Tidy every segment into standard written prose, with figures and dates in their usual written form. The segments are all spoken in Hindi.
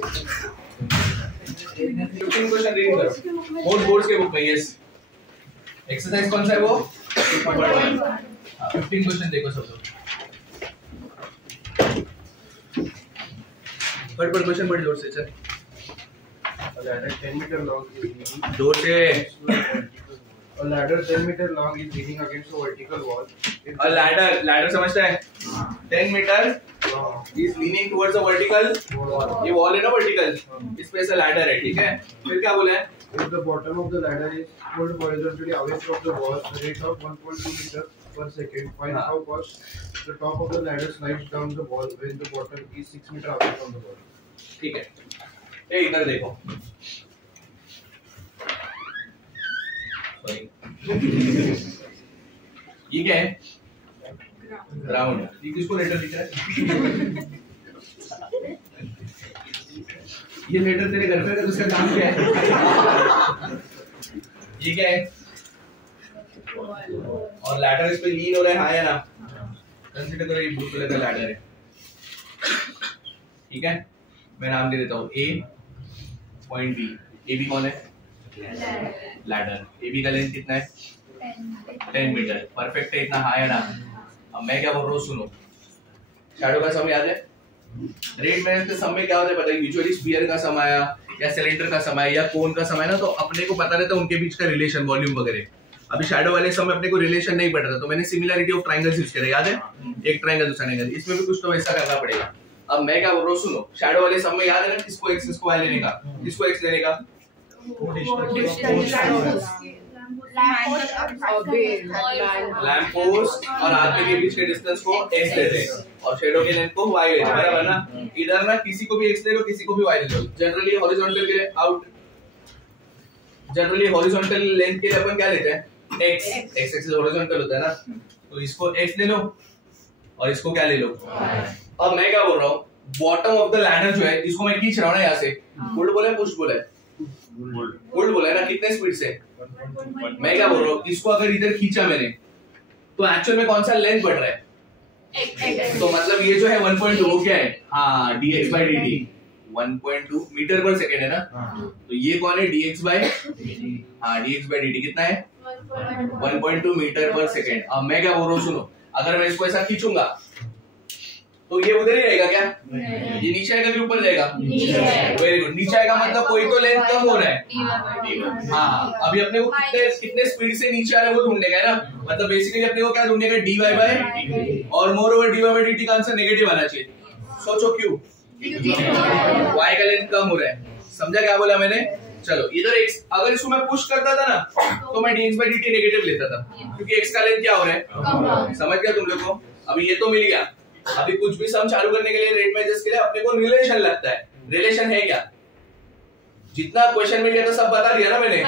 15 क्वेश्चन रीड करो बोर्ड बोर्ड्स के बुक में। यस, एक्सरसाइज कौन सा है वो? 15 क्वेश्चन देखो सब लोग। फट क्वेश्चन बड़ी जोर से चल। A ladder 10 meter long is leaning. जोर से। A ladder 10 meter long is leaning against a vertical wall. A ladder समझता है? 10 metre is leaning towards a vertical wall. ये wall है ना vertical, इस पे ऐसा ladder है, ठीक है? फिर क्या बोला है? If the bottom of the ladder is pulled horizontally away from the wall, the rate of 1.2 meters per second. Find how fast the top of the ladder slides down the wall when the bottom is 6 meter away from the wall. ठीक है, ये इधर देखो। ये क्या है? ग्राउंड। ये किसको लेटर दिख रहा है? ये लेटर तेरे घर पे है, उसका काम क्या है? ये क्या है? और लैडर इस पे लीन हो रहा है, हाँ या ना? कंसीडर करो ये ब्लू कलर का लैडर है, ठीक है? मैं नाम दे देता हूँ ए पॉइंट बी। ए बी कौन है? लैडर। ए बी का लेंथ कितना है? 10 मीटर। परफेक्ट है, इतना हाई है ना? अब मैं क्या बोल रहा हूँ सुनो। शैडो का सम याद है? रेड मैन के सम में क्या होता है पता है? यूजुअली स्फीयर का सम आया या सिलेंडर का सम आया या कोन का सम आया ना, तो अपने को पता रहता है उनके बीच का रिलेशन, वॉल्यूम वगैरह। अभी शैडो वाले सम में अपने को रिलेशन नहीं पड़ रहा, तो मैंने सिमिलरिटी ऑफ ट्रायंगल्स यूज किया, याद है? एक ट्रायंगल दूसरा ट्रायंगल, इसमें भी कुछ तो वैसा करना पड़ेगा। अब मैं क्या बोल रहा हूँ सुनो। शैडो वाले सम में याद है ना किसको एक्स किसको वाई लेने का? किसको एक्स लेने का? लैंप पोस्ट और आदमी के बीच के डिस्टेंस को एक्स लेते हैं और शेडो के लेंथ को वाई लेते हैं, बराबर ना? इधर ना किसी को भी एक्स ले लो, किसी को भी वाई ले लो। जनरली हॉरिजॉन्टल के हॉरिजॉन्टल लेंथ के लिए अपन क्या लेते हैं? एक्स। एक्स एक्सिस हॉरिजॉन्टल होता है ना, तो इसको एक्स ले लो और इसको क्या ले लो? अब मैं क्या बोल रहा हूँ, बॉटम ऑफ द लैडर जो है इसको मैं खींच रहा हूँ ना यहाँ से, पुल्ड बोला है पुश बोला है? पुल्ड बोला है ना? कितने स्पीड से? मैं क्या बोल रहा हूँ, इसको अगर इधर खींचा मैंने तो एक्चुअल में कौन सा लेंथ बढ़ रहा है? तो मतलब ये जो है 1.2 वो क्या है? हाँ, dx by dt 1.2 मीटर पर सेकेंड है ना? तो ये कौन है? dx by हाँ dx by dt कितना है? 1.2 मीटर पर सेकेंड। अब मैं क्या बोल रहा हूँ सुनो, अगर मैं इसको ऐसा खींचूंगा तो ये उधर ही रहेगा क्या? ये नीचे आएगा कि ऊपर जाएगा? वेरी गुड, नीचे आएगा मतलब कोई तो लेंथ कम हो रहा है। हाँ, अभी अपने को कितने स्पीड से नीचे आ रहा है वो ढूंढने का है ना? मतलब बेसिकली अपने को क्या ढूंढने का? dy by और more over dy by dt का आंसर नेगेटिव आना चाहिए। सोचो क्यों? y का लेंथ कम हो रहा है। समझा क्या बोला मैंने? चलो इधर x, अगर इसको मैं पुश करता था ना तो मैं dx by dt नेगेटिव लेता था, क्योंकि x का लेंथ क्या हो रहा है? समझ गया तुम लोग को? अभी ये तो मिल गया। अभी कुछ भी सम चालू करने के लिए रेट मेजर्स के लिए अपने को रिलेशन लगता है। रिलेशन है क्या? जितना क्वेश्चन में लिया था सब बता दिया ना मैंने?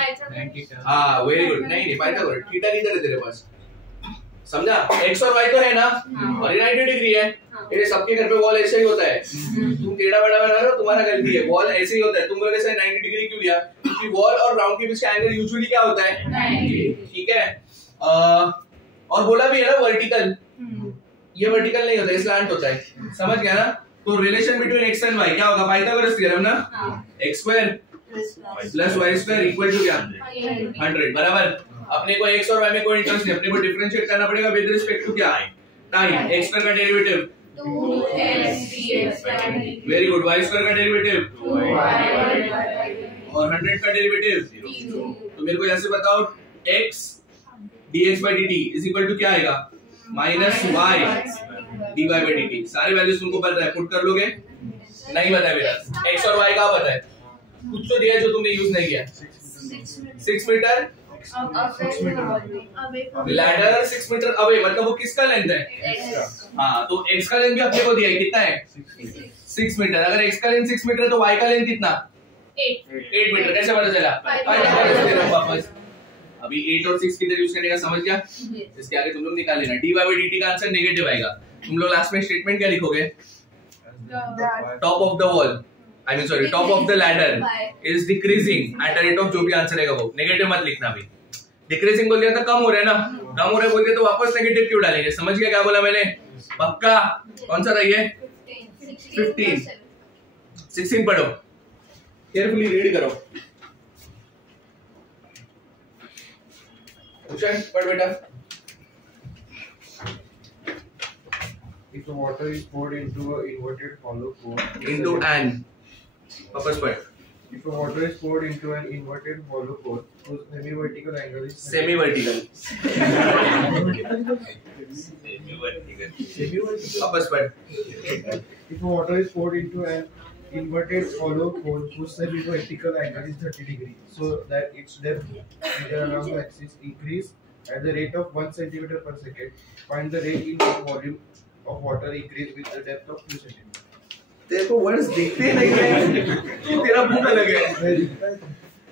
हाँ वेरी गुड। नहीं पाइथागोरस, थीटा किधर है तेरे पास? समझा? एक्स और वाई तो है ना, और ये 90 डिग्री है। ये सबके घर पे वॉल ऐसे ही होता है। तुम टेढ़ा बड़ा बना रहे हो, तुम्हारा गलती है। वॉल ऐसे ही होता है। तुम लोग ऐसे 90 डिग्री क्यों लिया? क्योंकि वॉल और राउंड के बीच का एंगल यूजुअली क्या होता है? 90। ठीक है। और बोला भी है ना वर्टिकल, ये वर्टिकल नहीं होता है, स्लैंट होता है। समझ गया ना? तो relation between x and y क्या होगा? पाइथागोरस थ्योरम ना? x square plus y square equal to क्या? 100, बराबर। अपने को x और y में कोई इंटरेस्ट नहीं, अपने को डिफरेंशिएट करना पड़ेगा विद रिस्पेक्ट टू क्या? टाइम। x स्क्वायर का derivative 2x dx very good, y square का डेरिवेटिव 2y और 100 का डेरिवेटिव 0। तो मेरे को ऐसे बताओ x dx by dt is equal to क्या आएगा? Minus y dy by dt। सारे वैल्यूज तुमको पता है, पुट कर लोगे? नहीं पता है मेरा। x और y का पता है? कुछ तो दिया है जो तुमने यूज नहीं किया। 6 मीटर लैडर 6 मीटर अवे, मतलब वो किसका लेंथ है? हाँ, तो x का लेंथ भी अपने को दिया है, कितना है? 6 मीटर। अगर x का लेंथ 6 मीटर है तो y का लेंथ कितना? 8 मीटर। कैसे पता चला? वापस अभी 8 और 6 किधर यूज करने का समझ गया? इसके आगे तुम लोग निकाल लेना। dy by dt का आंसर नेगेटिव आएगा। तुम लोग लास्ट में स्टेटमेंट क्या लिखोगे? Top of the wall top of the ladder is decreasing at a rate of, जो भी आंसर रहेगा वो नेगेटिव मत लिखना। भी डिक्रीजिंग बोल दिया था, कम हो रहा है ना? कम हो रहा है बोल दिया तो वापस नेगेटिव क्यों डालेंगे? समझ गया क्या बोला मैंने? पक्का? कौन सा रही है? 15। 16 पढ़ो, केयरफुली रीड करो। क्वेश्चन पढ़ बेटा। If the water is poured into an inverted hollow cone, Into an वापस पढ़। if the water is poured into an inverted hollow cone whose semi-vertical angle is semi vertical वापस पढ़। if the water is poured into an inverted hollow cone whose semi-vertical angle is 30 degrees, so that its depth measured along the axis increase at the rate of 1 centimeter per second. Find the rate in which volume of water increase with the depth of 2 centimeter. तेरे को वर्ड्स दिखते नहीं है, तेरा मुंह अलग है,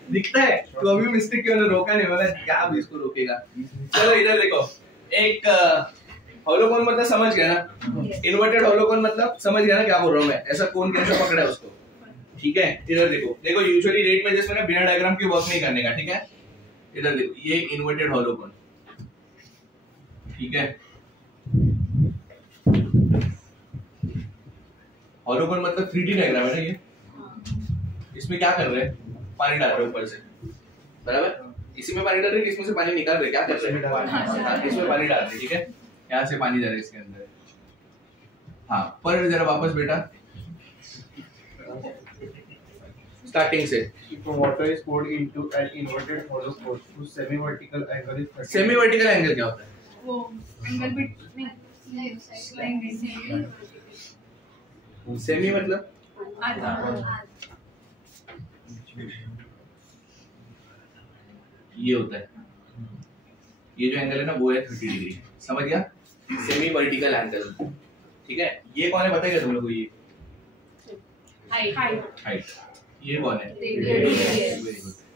दिखता है तो अभी मिस्टेक क्यों ने रोका नहीं, वाला क्या अब इसको रोकेगा। चलो इधर देखो, एक होलोकोन मतलब समझ गया ना, इन्वर्टेड होलोकोन मतलब समझ गया ना क्या बोल रहा हूँ मैं, ऐसा कोन कैसे पकड़ा है उसको, ठीक है। इधर देखो, देखो यूजुअली रेट में जैसे ना बिना डायग्राम के वर्क नहीं करने का, ठीक है। इधर देखो, ये इन्वर्टेड होलोकोन, ठीक है। होलोकोन मतलब 3D डायग्राम है ना ये। इसमें क्या कर रहे हैं, पानी डाल रहे हैं ऊपर से, बराबर। इसी में पानी डाल रहे हैं, इसमें से पानी निकाल रहे हैं, क्या कर रहे हैं, इसमें पानी डाल रहे हैं, ठीक है। यहाँ से पानी जा रहा है इसके अंदर। हाँ, पर जरा वापस बेटा स्टार्टिंग से। If the water is poured into an inverted hollow cone whose semi-vertical angle is 30 semi vertical angle क्या होता है? वो एंगल बिटवीन सेमी मतलब ये होता है, ये जो एंगल है ना वो है 30 डिग्री, समझ गया। सेमी वर्टिकल एंगल, ठीक है। ये कौन है बताएगा तुम लोग को? ये हाइट। ये कौन है?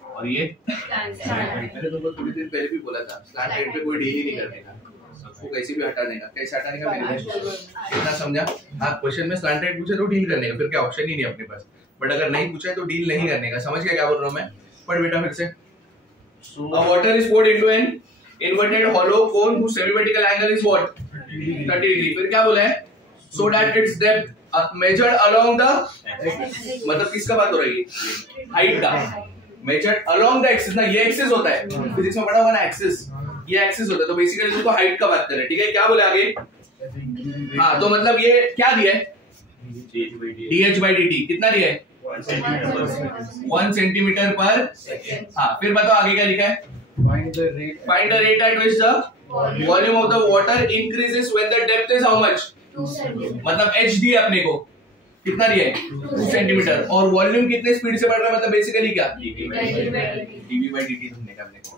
और ये मैंने तुमको थोड़ी देर पहले भी बोला था, स्लैंट रेट पे कोई डील ही नहीं करने का, सबको कैसे भी हटा देगा। कैसे हटाने का मेरे लिए कितना समझा? हाँ, क्वेश्चन में स्लैंट रेट पूछे तो डील करने का, फिर क्या ऑप्शन ही नहीं अपने पास। बट अगर नहीं पूछा है तो डील नहीं करने का। समझ गया क्या बोल रहा हूँ मैं? पढ़ बेटा फिर से। A water is poured into an inverted hollow cone whose semi-vertical angle is what? 30 degree. फिर क्या बोला है? So that its depth measured along the मतलब किसका बात हो रही है? हाइट का। Measured along the axis ना, ये एक्सिस होता है, फिजिक्स में पढ़ा हुआ ना एक्सिस, ये एक्सिस होता है। तो बेसिकली उसको हाइट का बात कर रहे हैं, ठीक है। क्या बोले आगे? हाँ, तो मतलब ये क्या दिया है? dh/dt कितना दिया है? 1 सेंटीमीटर पर। हाँ, फिर बताओ आगे क्या लिखा है? Find the rate at which the volume of the water increases when the depth is how much? 2 centimetre. मतलब h दिया अपने को, कितना दिया है? 2 सेंटीमीटर। और वॉल्यूम कितने स्पीड से बढ़ रहा है, मतलब बेसिकली क्या? dv/dt तुमने कहा अपने को।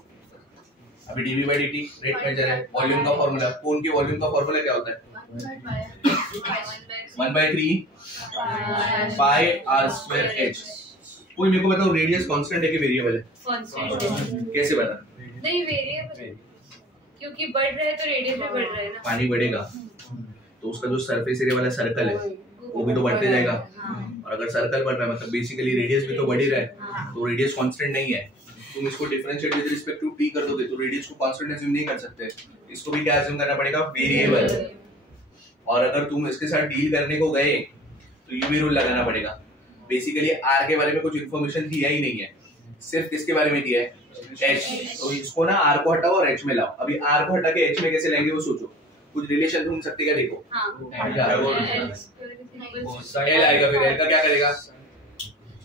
अभी dv/dt रेट मेजर है, वॉल्यूम का फॉर्मूला, कौन के वॉल्यूम का फॉर्मूला क्या होता है? 1/3 पाई r स्क्वायर h। कोई मेरे को बताओ, रेडियस कांस्टेंट है कि वेरिएबल है? कांस्टेंट। कैसे पता? नहीं वेरिएबल, क्योंकि बढ़ रहा है तो रेडियस भी बढ़ रहा है ना। पानी बढ़ेगा तो उसका जो सरफेस एरिया वाला सर्कल है वो भी तो बढ़ते जाएगा। और अगर सर्कल बढ़ रहा है मतलब बेसिकली रेडियस भी तो बढ़ ही रहा है, तो रेडियस कांस्टेंट नहीं है। तुम इसको differentiate with respect to t कर दोगे तो रेडियस को कांस्टेंट अज्यूम नहीं कर सकते, इसको भी क्या अज्यूम करना पड़ेगा? वेरिएबल। और अगर तुम इसके साथ डील करने को गए तो यूवी रूल लगाना पड़ेगा। बेसिकली r के बारे में कुछ इन्फॉर्मेशन दिया ही नहीं है, सिर्फ किसके बारे में दिया है? h। तो इसको ना r को हटाओ और h में लाओ। अभी r को हटा के h में कैसे लाएंगे वो सोचो, कुछ रिलेशन ढूंढ सकते क्या? देखो l आएगा, फिर l का क्या करेगा?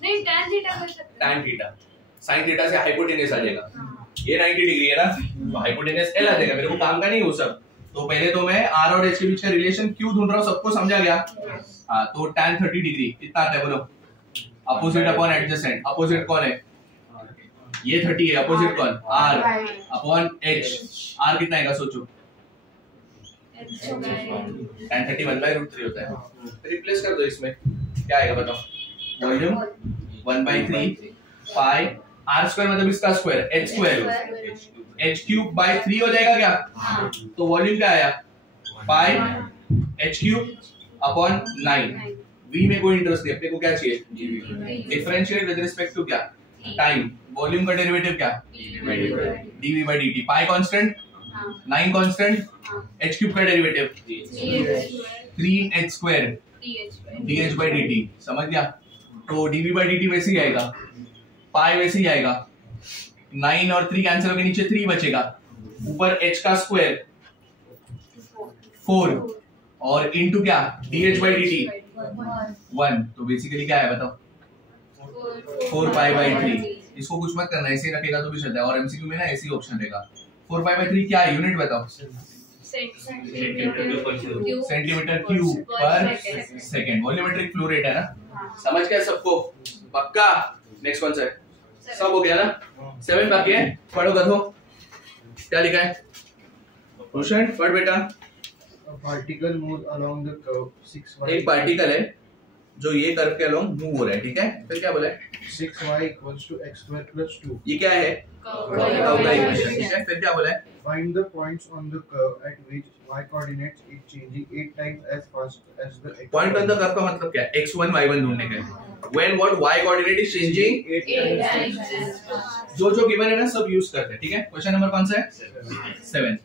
नहीं tan थीटा कर सकते हैं। tan थीटा, sin थीटा से हाइपोटेनस आ जाएगा। ये 90 डिग्री है ना, तो हाइपोटेनस l आ जाएगा। मेरे को काम का नहीं वो सब। तो पहले तो मैं r और h के बीच का रिलेशन क्यों ढूंढ रहा हूँ, सबको समझा गया? हाँ, तो tan 30 डिग्री कितना आता है बोलो? Opposite upon adjacent. अपोजिट कौन है? ये 30 है, अपोजिट कौन? r upon h। r कितना आएगा सोचो? tan 30 1/√3 होता है। रिप्लेस कर दो इसमें, क्या आएगा बताओ? वॉल्यूम 1/3 पाई r स्क्वायर मतलब इसका स्क्वायर h स्क्वायर, h³/3 हो जाएगा क्या? तो वॉल्यूम क्या आया? पाई h³ अपॉन 9। v में कोई इंटरेस्ट नहीं, अपने को क्या चाहिए? डिफरेंशिएट विद रिस्पेक्ट टू क्या? टाइम। वॉल्यूम का डेरिवेटिव क्या? dv/dt। पाई कांस्टेंट, 9 कांस्टेंट, h³ का डेरिवेटिव 3h² dh/dt। समझ गया? तो dv by dt वैसे ही आएगा, पाई वैसे ही आएगा, 9 और 3 कैंसिल होकर नीचे 3 बचेगा, ऊपर h का स्क्वायर 4 और इनटू क्या dh by dt 1, तो बेसिकली क्या है बताओ 4 पाई बाई 3। इसको कुछ मत करना, ऐसे ही रखेगा तो भी चलता है, और एमसीक्यू में ना ऐसे ही ऑप्शन रहेगा। 4 पाई बाई 3 क्या है, यूनिट बताओ, सेंटीमीटर क्यूब पर सेकंड, वॉल्यूमेट्रिक फ्लो रेट है ना, समझ गया सबको, पक्का। नेक्स्ट कौन सा है, सब हो गया ना, 7 बाकी है, पढ़ो कथो क्या लिखा है, रोशन पढ़ बेटा। Particle move along the curve 6y, एक पार्टिकल है जो ये कर्व के अलोंग मूव हो रहा है, ठीक है, फिर क्या बोला है 6y equals to x square plus 2, ये क्या है कर्व का इक्वेशन, ठीक है, फिर क्या बोला है find the points on the curve at which y coordinates is changing 8 times as fast as the x point on the curve का मतलब क्या है, x1 y1 ढूंढने का है, when what y coordinate is changing 8 times जो गिवन है ना सब यूज करते हैं, ठीक है। क्वेश्चन नंबर कौन सा है 7,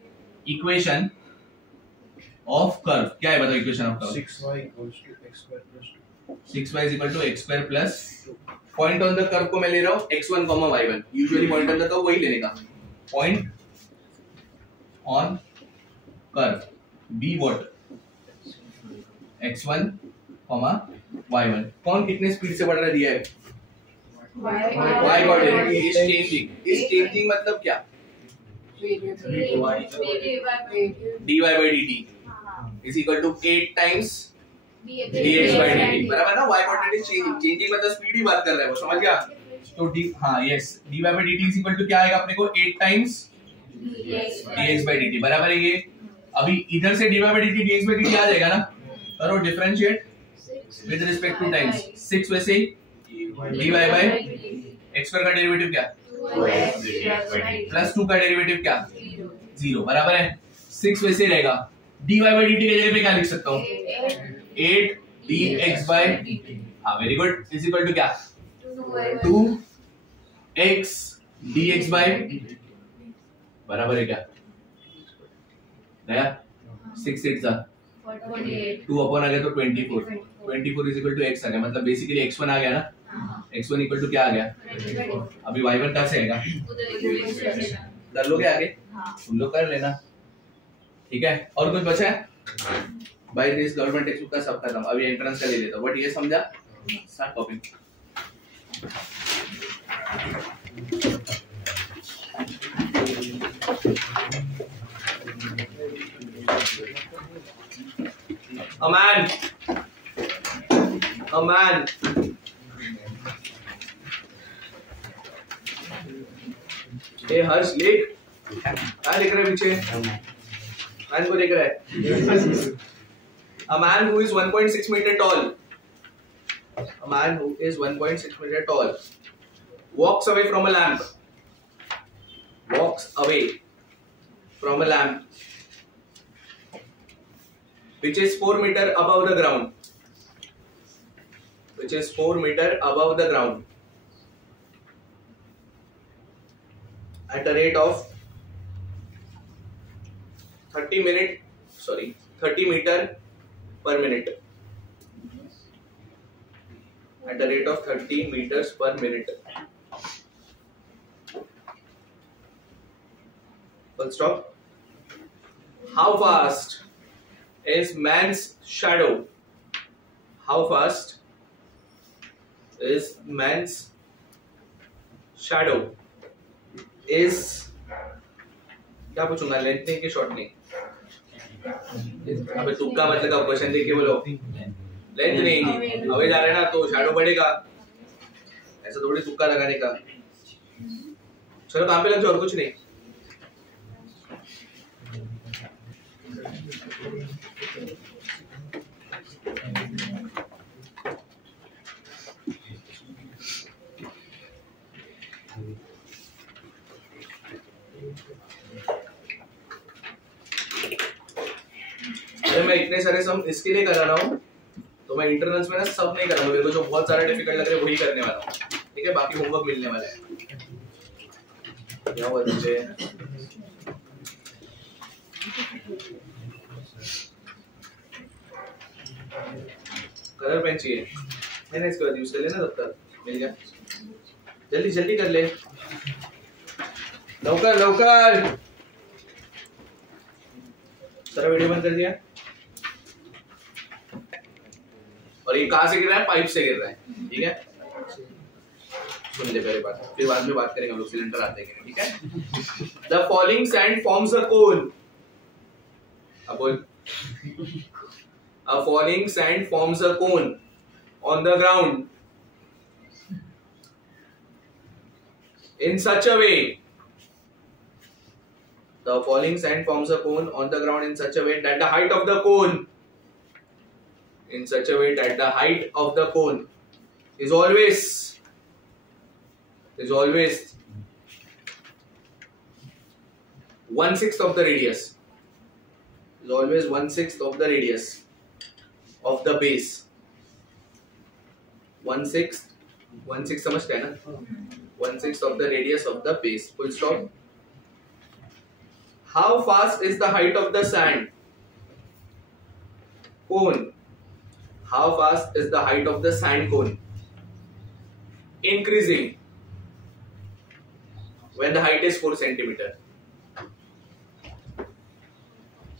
इक्वेशन ऑफ कर्व क्या है बताओ, equation of curve 6y equals to x square plus 2, 6y is equal to x square plus point on the curve को मैं ले रहा हूं x1, y1, usually point on the curve वही लेने का, point on curve be what x1, y1, कौन कितने स्पीड से बढ़ रहा है दिया है y कोऑर्डिनेट इज चेंजिंग मतलब क्या dy by dt is equal to 8 times dx by dt, बराबर ना, y कोऑर्डिनेट इज चेंजिंग मतलब स्पीड ही बात कर रहा है वो, समझ गया। तो d हां yes dy by dt is equal to क्या आएगा अपने को 8 times dx by dt, बराबर है ये। अभी इधर से dy by dt dx by dt आ जाएगा ना, करो differentiate with respect two times, 6 वैसे ही dy by x स्क्वायर का डेरिवेटिव क्या प्लस 2 का डेरिवेटिव क्या 0, बराबर है। 6 वैसे रहेगा, dy by dt के जगह पे क्या लिख सकता हूँ 8 dx by हाँ very good is equal to क्या 2x dx by बराबर है क्या नया 6 8 2 अपॉन आ गया तो 24 इज इक्वल टू x आ गया, मतलब बेसिकली x1 आ गया ना, x1 इक्वल टू क्या आ गया, अभी y1 कहां से आएगा, कर लोगे आगे तुम लोग कर लेना, ठीक है। और कुछ बचा है by this government text book का सब खत्म, अभी एंट्रेंस का ले लेता हूं, बट ये समझा, स्टार्ट कॉपिंग। a man ए हर्ष लिख, क्या लिख रहे हैं पीछे, मैन को देख रहा है। A man who is 1.6 meter tall, a man who is 1.6 meter tall walks away from a lamp, walks away from a lamp which is 4 meter above the ground, which is 4 meter above the ground at a rate of 30 meter per minute, at a rate of 30 meters per minute. Full stop. How fast is man's shadow? How fast is man's shadow? Is क्या पूछूंगा, लेंथ नहीं कि शॉर्ट नहीं, अबे तुक्का मतलब का क्वेश्चन देख के बोलो, लेंथ नहीं अबे जा रहे ना तो शैडो बढ़ेगा, ऐसा थोड़ी तुक्का लगाने का। चलो काम पे लग जाओ, और कुछ नहीं। मैं इतने सारे सम इसके लिए करा रहा हूँ, तो मैं इंटरनल्स में ना सब नहीं कर रहा हूँ, मेरे को जो बहुत सारा डिफिकल्ट लग रहा है वही करने वाला हूँ, ठीक है। बाकी होमवर्क मिलने वाला है। क्या हुआ तुझे? कलर पेन चाहिए? मैंने इसके बाद यूज कर लेना, तब तक मिल गया। जल्दी जल्दी कर ले, लवकर लवकर। सारा वीडियो बंद कर दिया। और ये कहां से गिर रहा है? पाइप से गिर रहा है, ठीक है। सुन ले पहले बात, फिर बाद में बात करेंगे हम लोग सिलेंडर आते हैं, ठीक है। The falling sand forms a cone. अब बोल। A falling sand forms a cone on the ground in such a way. The falling sand forms a cone on the ground in such a way that the height of the cone is always 1/6 of the radius. Is always 1/6 of the radius of the base. 1/6 समझते हैं ना? 1/6 of the radius of the base. Full stop. How fast is the height of the sand cone? How fast is the height of the sand cone increasing when the height is 4 centimeter?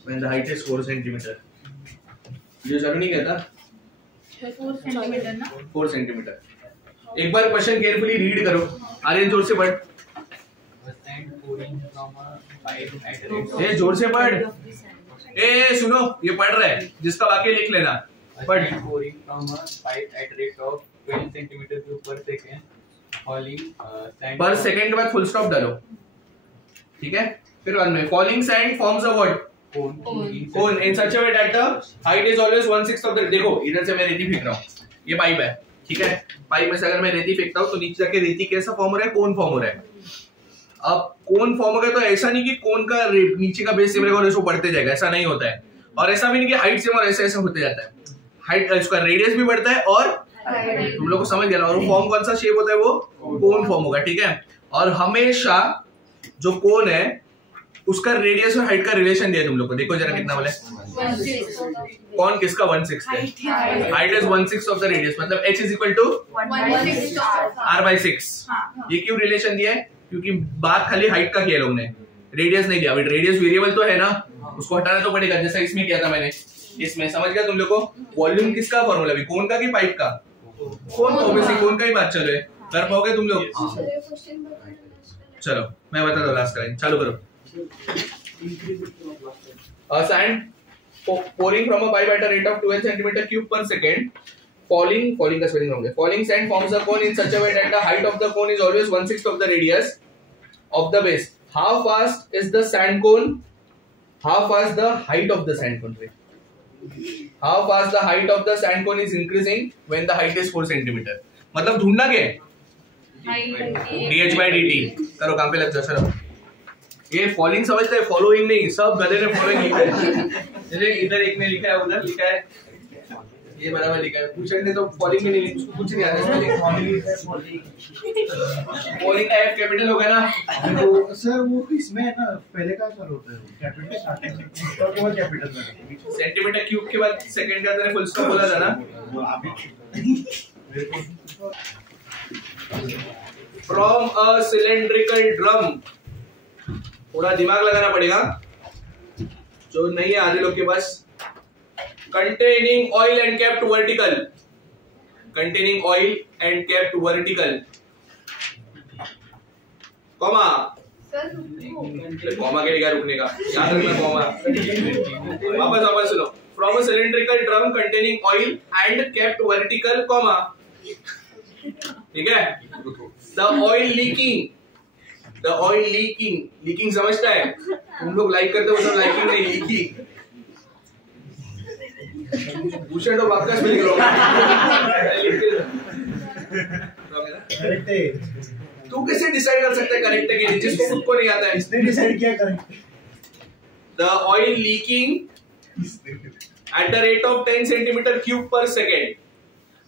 When the height is 4 centimeter. ये जरूर नहीं कहता 4 सेंटीमीटर ना, 4 सेंटीमीटर। एक बार क्वेश्चन केयरफुली रीड करो। आर्यन जोर से पढ़। ये जोर से पढ़। ए सुनो, ये पढ़ रहा है, जिसका वाक्य लिख लेना। पढ़। pouring from a pipe at rate of 12 centimeter cube per second, falling sand पर सेकंड के बाद फुल स्टॉप डालो, ठीक है। फिर बाद में falling sand forms a what? Cone in such a way that the height is always 1/6 of the. देखो इधर से मैं रेती फेंक रहा हूँ, ये पाइप है, ठीक है। पाइप में से अगर मैं रेती फेंकता हूँ तो नीचे जाके रेती कैसा फॉर्म हो रहा है? कोन फॉर्म हो रहा है। अब कोन फॉर्म हो गया तो ऐसा नहीं कि कोन का नीचे का बेस सेम रहेगा और इसको बढ़ते जाएगा, ऐसा नहीं होता है। और ऐसा भी नहीं कि हाइट सेम और ऐसा ऐसा होते जाता है। हाइट इसका रेडियस भी बढ़ता है और तुम लोग को समझ गया ना। और वो फॉर्म कौन सा शेप होता है? वो कोन फॉर्म होगा, ठीक है। और हमेशा जो कोन है उसका रेडियस और हाइट का रिलेशन दिया है तुम लोग को। देखो जरा कितना बोला है। कौन किसका 1/6 है? Height is 1/6 of the radius, मतलब h is equal to r/6। ये क्यों रिलेशन दिया है? क्योंकि बात खाली हाइट का किया लोग ने, रेडियस नहीं दिया। बट रेडियस वेरिएबल तो है ना, उसको हटाना तो पड़ेगा। जैसा इसमें किया था मैंने, इसमें समझ गया तुम लोग को। वॉल्यूम किसका फॉर्मूला भी? कोन का कि पाइप का? कोन, ऑब्वियसली कोन का ही बात चल रही है। कर पाओगे तुम लोग? चलो मैं बता दो, लास्ट टाइम चालू करो। Sand pouring from a pipe at a rate of 12 centimeter cube per second. Falling का spelling wrong है। Falling sand forms a cone in such a way that the height of the cone is always 1/6 of the radius of the base. How fast is the sand cone? How fast the height of the sand cone? How fast the height of the sand cone is increasing when the height is 4 centimeter? मतलब ढूंढना क्या है? dh/dt। करो, काम पे लग जाओ। चलो, ये फॉलिंग समझते हैं, फॉलोइंग नहीं। सब गधे ने फॉलोइंग लिखा है। इधर एक ने लिखा है, उधर लिखा है, ये बराबर लिखा है। पूछन ने तो फॉलिंग में नहीं लिखा, उसको कुछ नहीं आता। फॉलिंग का एफ कैपिटल होगा ना। तो सर वो इसमें है ना, पहले का सर होता है कैपिटल स्टार्टिंग में, तो केवल कैपिटल में सेंटीमीटर क्यूब के बाद सेकंड का तेरे फुल स्टॉप बोला था ना। फ्रॉम अ सिलेंड्रिकल ड्रम, थोड़ा दिमाग लगाना पड़ेगा जो नहीं है आधे लोग के पास। Containing oil and kept vertical, containing oil and kept vertical, comma. Comma के लिए रुकने का, याद रखना कॉमा। वापस सुनो। From a cylindrical drum containing oil and kept vertical, comma, ठीक है। The oil leaking, the oil leaking, leaking समझता है? तुम लोग लाइक करते हो, मतलब लाइकिंग नहीं, लीकिंग। पूछे तो वापस मिल गया। करेक्ट है। तू कैसे डिसाइड कर सकता है करेक्ट है कि नहीं, जिसको खुद को नहीं आता है? इसने डिसाइड किया correct. The oil leaking at the rate of 10 centimetre cube पर सेकेंड।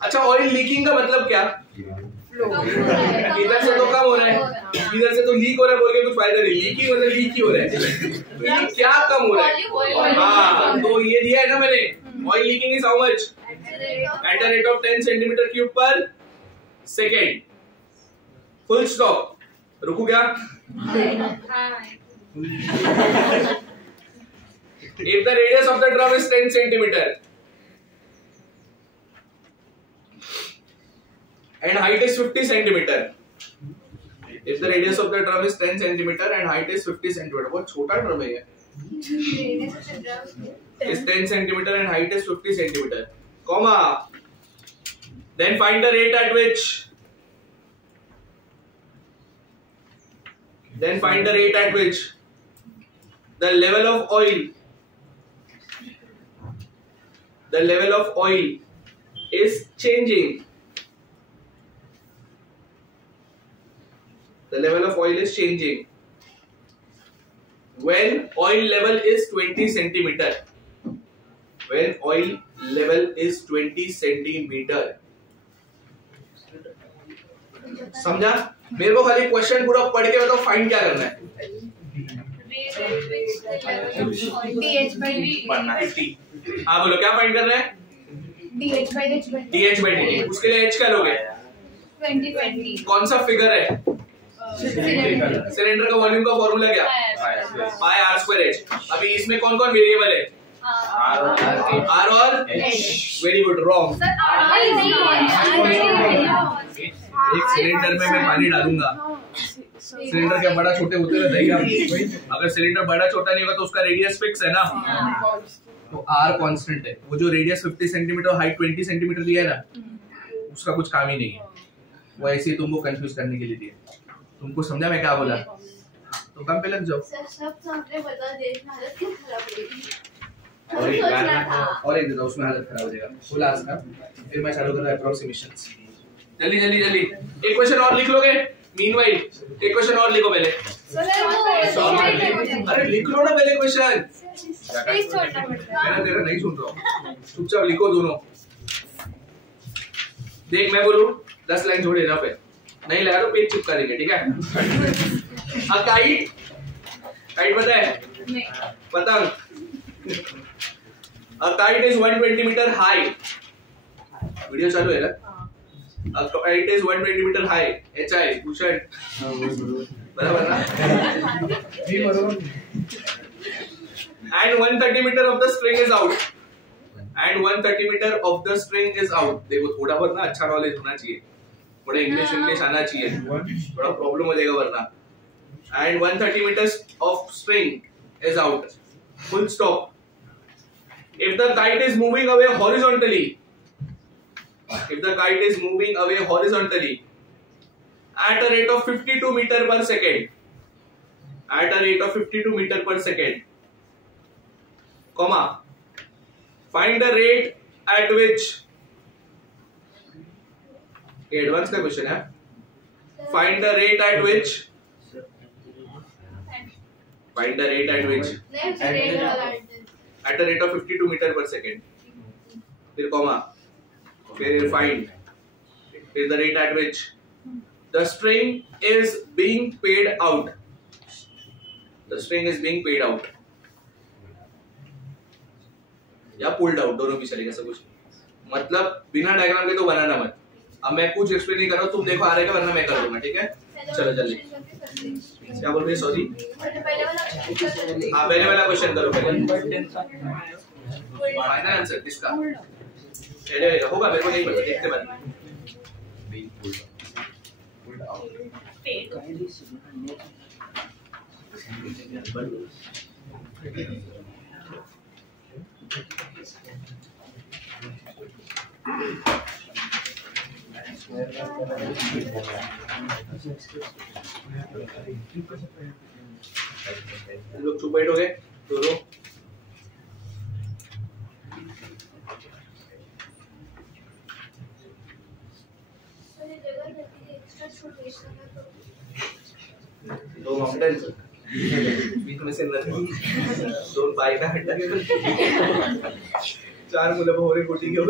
अच्छा, ऑयल लीकिंग का मतलब क्या? इधर से तो कम हो रहा है, इधर से तो लीक हो रहा है, बोल के कुछ फायदा नहीं। लीकिंग मतलब लीक ही हो रहा है, तो ये क्या कम हो रहा है? हाँ, तो ये दिया है ना मैंने। Oil leaking is how much? at a rate of 10 centimeter cube per second. Full stop. रुकू क्या? If the radius of the drum is 10 centimeter and height is 50 centimeter. If the radius of the drum is 10 centimeter and height is 50 centimeter, बहुत छोटा ड्रम है ये. Is 10 centimeter and height is 50 centimeter. Comma. Then find the rate at which. Then find the rate at which the level of oil. The level of oil is changing. The level of oil is changing when oil level is 20 centimeter. When oil level is 20 centimeter. समझा? मेरे को खाली क्वेश्चन पूरा पढ़ के बताओ फाइंड क्या करना है. हाँ बोलो क्या फाइंड कर रहे हैं? DH by dt. उसके लिए h क्या लोगे? 20. कौन सा फिगर है? सिलेंडर का वॉल्यूम का फॉर्मूला क्या? पाई आर स्क्वायर h. अभी इसमें कौन कौन वेरिएबल है? R और H. Very good. रॉन्ग. एक सिलेंडर में मैं पानी डालूंगा. सिलेंडर क्या बड़ा छोटे होते रहेगा? अगर सिलेंडर बड़ा छोटा नहीं होगा तो उसका रेडियस फिक्स है ना. तो R कांस्टेंट है. वो जो रेडियस 50 सेंटीमीटर और हाइट 20 सेंटीमीटर दिया है ना, उसका कुछ काम ही नहीं है. वो ऐसे ही तुमको कंफ्यूज करने के लिए दिया. तुमको समझा मैं क्या बोला? तो काम पे लग जाओ. और एक देता उसमें हालत खराब हो जाएगा. बोला आज का फिर मैं चालू कर रहा अप्रोक्सीमेशंस. जल्दी जल्दी जल्दी. एक क्वेश्चन और लिख लोगे? मीनवाइल एक क्वेश्चन और लिखो पहले. अरे लिख लो ना पहले क्वेश्चन. तेरा नहीं सुन रहा हूँ. चुपचाप लिखो दोनों. देख मैं बोलूं 10 लाइन छोड़ देना. पे नहीं लगा तो पेज चिपका देंगे. ठीक है? अब काइट पता है? पतंग. A kite is 120 meter high. Video चालू है ना? A kite is 120 meter high. HI Bhushan बराबर ना? जी बराबर. And 130 meter of the string is out. And 130 meter of the string is out. देखो थोड़ा बहुत ना अच्छा नॉलेज होना चाहिए. थोड़ा इंग्लिश आना चाहिए. थोड़ा प्रॉब्लम हो जाएगा वरना. And 130 meters of string is out. Full stop. If the kite is moving away horizontally, at a rate of 52 meter per second, comma, find the rate at which. ये एडवांस का क्वेश्चन है. Find the rate at which. At a rate of 52 meter per second. फिर comma. फिर find. फिर the rate at which the string is being paid out. या pulled out दोनों भी चलेगा. सब कुछ मतलब बिना डायग्राम के तो बनाना मत. अब मैं कुछ एक्सप्लेन नहीं कर रहा हूँ. तुम देखो आ रहेगा वरना मैं कर दूंगा. ठीक है? चलो जल्दी. क्या बोल रहे हैं? सॉरी. हाँ पहले वाला क्वेश्चन करो पहले. फाइनल आंसर किसका? चलेगा होगा मेरे को नहीं पता. देखते बाद. लोग चुप बैठोगे दोनों. दो माउंटेन्स बीच में से दोन पाय का हड्डा 4 मुलं भोरे कोटी घेऊन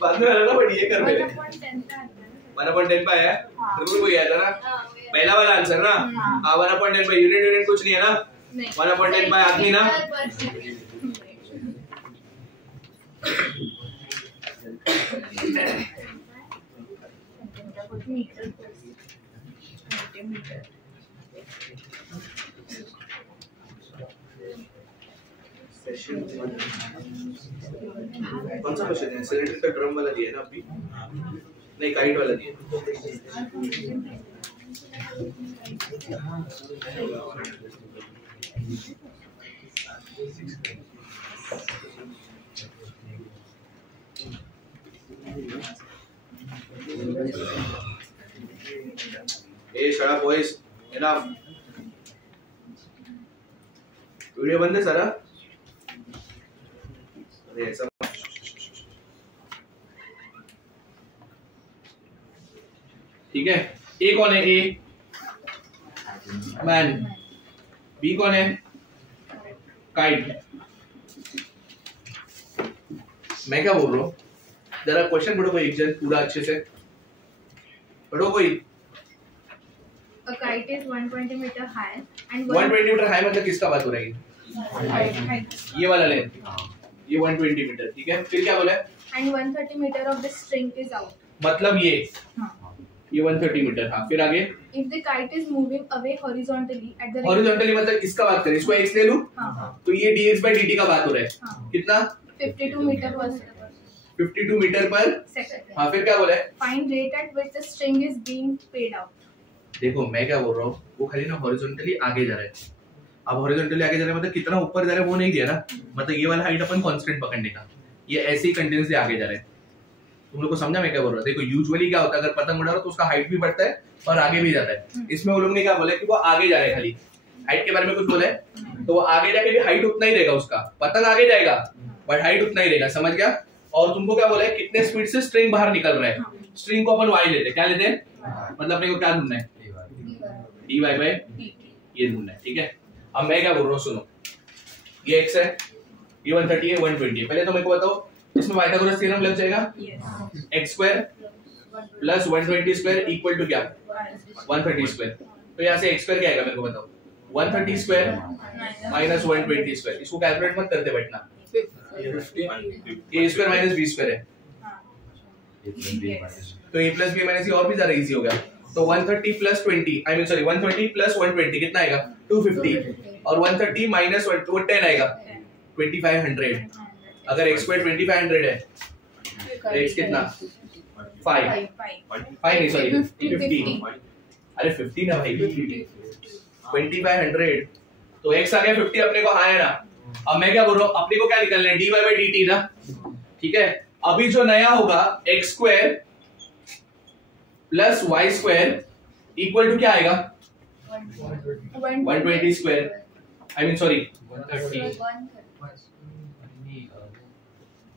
बाद में आला ना. बट ये कर पहले 1/10 पाया है. बिल्कुल कोई आया था ना पहला वाला आंसर ना. हाँ 1/10 पाई. यूनिट कुछ नहीं है ना. 1/10 पाई आदमी ना. कौन सा क्वेश्चन है? सिलेंड्रिकल ड्रम वाला दिया है ना अभी? नहीं, काइट वाला दिया है। ए shut up boys, enough. Video बंद है सारा? अरे ऐसा ठीक है। ए कौन है? A man. बी कौन है? काइट। मैं क्या बोल रहा हूँ? जरा क्वेश्चन पढ़ो कोई, एग्जाम पूरा अच्छे से पढ़ो कोई। A kite is 120 meter high and 120 metre high मतलब किसका बात हो रही है? ये वाला लेंथ, ये 120 मीटर, ठीक है। फिर क्या बोला है? and 130 meter of the string is out. मतलब ये हाँ. ये 130 मीटर। हाँ, फिर आगे If the kite is moving away horizontally at the horizontally मतलब इसका बात करें, इसको x ले लूं हाँ. तो ये dx/dt का बात हो रहा है। हाँ. कितना? 52 meter per second. 52 मीटर पर Second. हाँ, फिर क्या बोला है? Find rate at which the string is being paid out. देखो मैं क्या बोल रहा हूँ, वो खाली ना हॉरिजॉन्टली आगे जा रहा है। अब हॉरिजॉन्टली आगे जा रहा है मतलब कितना ऊपर जा रहा है वो नहीं दिया ना, मतलब ये वाला हाइट अपन कांस्टेंट पकड़ने का, ये ऐसे ही कंटिन्यूअसली आगे जा रहा है। तुम लोग को समझा मैं क्या बोल रहा हूँ? देखो यूजुअली क्या होता है, अगर पतंग उड़ा रहा हो तो उसका हाइट भी बढ़ता है और आगे भी जाता है। इसमें वो लोग ने क्या बोला कि वो आगे जा रहा है, खाली हाइट के बारे में कुछ बोला है तो वो आगे जाके भी हाइट उतना ही रहेगा उसका, पतंग आगे जाएगा बट हाइट उतना ही रहेगा, समझ गया? और तुमको क्या बोला है, कितने स्पीड से स्ट्रिंग बाहर निकल रहा है। स्ट्रिंग को अपन y लेते हैं, क्या लेते हैं? मतलब अपने को क्या ढूंढना है? dy बाय ये ढूंढना है, ठीक है। अब मैं क्या बोल रहा हूँ सुनो, ये x है, ये 130 है, 120 है। पहले तो मेरे को बताओ इसमें पाइथागोरस थ्योरम लग जाएगा। x square plus 120 square equal to क्या? 130 स्क्वायर। तो यहाँ से x स्क्वायर क्या आएगा मेरे को बताओ? 130 स्क्वायर माइनस 120 स्क्वायर। इसको कैलकुलेट मत करते बैठना, a square minus b square है तो a plus b minus c और भी ज्यादा इजी हो गया। तो 130 plus 20 I mean sorry 130 plus 120 कितना आएगा? 250 और 130 माइनस 10 आएगा 2500। अगर x स्क्वायर 2500 है तो x कितना? 5 नहीं सॉरी 50। अरे 50 ना भाई, 2500 तो x आ गया 50 अपने को, हाँ है ना। अब मैं क्या बोल रहा हूँ, अपने को क्या निकलना है? dy बाय dt ना, ठीक है। अभी जो नया होगा x square plus y square equal to क्या आएगा? 120 स्क्वायर आई मीन सॉरी 130।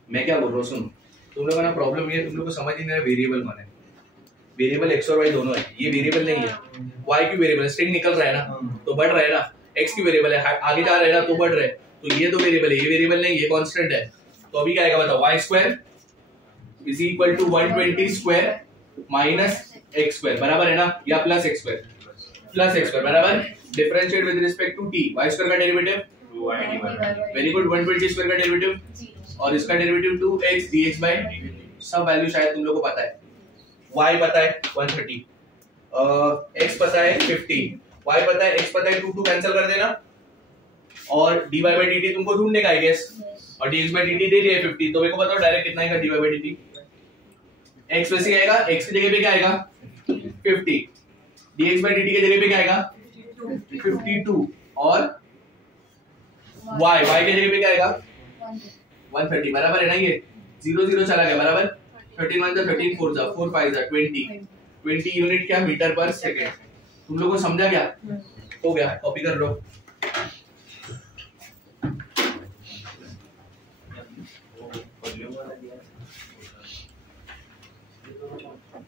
मैं क्या बोल रहा हूँ सुन, तुम लोगों का ना प्रॉब्लम ये, तुम लोग को समझ ही नहीं रहा वेरिएबल कौन है। वेरिएबल x और y दोनों है, ये वेरिएबल नहीं है। y की वेरिएबल स्ट्रिंग निकल रहा है ना तो बढ़ रहा है ना, x की वेरिएबल है आगे जा रहा है ना तो बढ़ रहा है, तो ये तो वेरिएबल है, ये वेरिएबल नहीं, ये कांस्टेंट है। तो अभी क्या आएगा बताओ? y square is equal to 120 square minus x square बराबर है ना, या प्लस x स्क्वायर बराबर differentiate with respect to t। y square का डेरिवेटिव वेरी गुड, 120 स्क्वायर का डेरिवेटिव और इसका डेरिवेटिव 2x dx बाय सब वैल्यू शायद तुम लोग को पता है। y पता है 130, x पता है 50, y पता है, x पता है 2 कैंसिल कर देना और dy बाय dt तुमको ढूंढने का है गेस, और dx बाय dt दे दिया है 50। तो मेरे को बताओ डायरेक्ट कितना आएगा dy बाय dt? x वैसे आएगा, x की जगह पे क्या आएगा? 50, dx बाय dt की जगह पे क्या आएगा? 52 और y की जगह पे क्या आएगा? 130 बराबर है ना, ये 0 0 चला गया बराबर। 13 1 13 4 जा 4 5 जा 20 यूनिट क्या? मीटर पर सेकंड। तुम लोगों को समझा क्या? हो गया, कॉपी कर लो।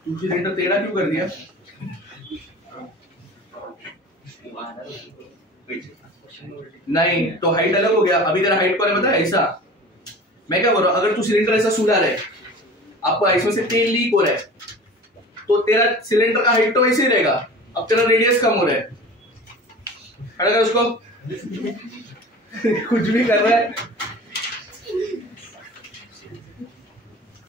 दूसरी रेंडर तेरा क्यों कर दिया? नहीं तो हाइट अलग हो गया। अभी तेरा हाइट कौन है पता है? ऐसा। मैं क्या बोल रहा हूँ, अगर तू सिलेंडर ऐसा सूधा रहे, आपको इसमें से तेल लीक हो रहा है तो तेरा सिलेंडर का हाइट तो ऐसे ही रहेगा। अब तेरा रेडियस कम हो रहा है, खड़ा कर उसको कुछ भी कर रहा है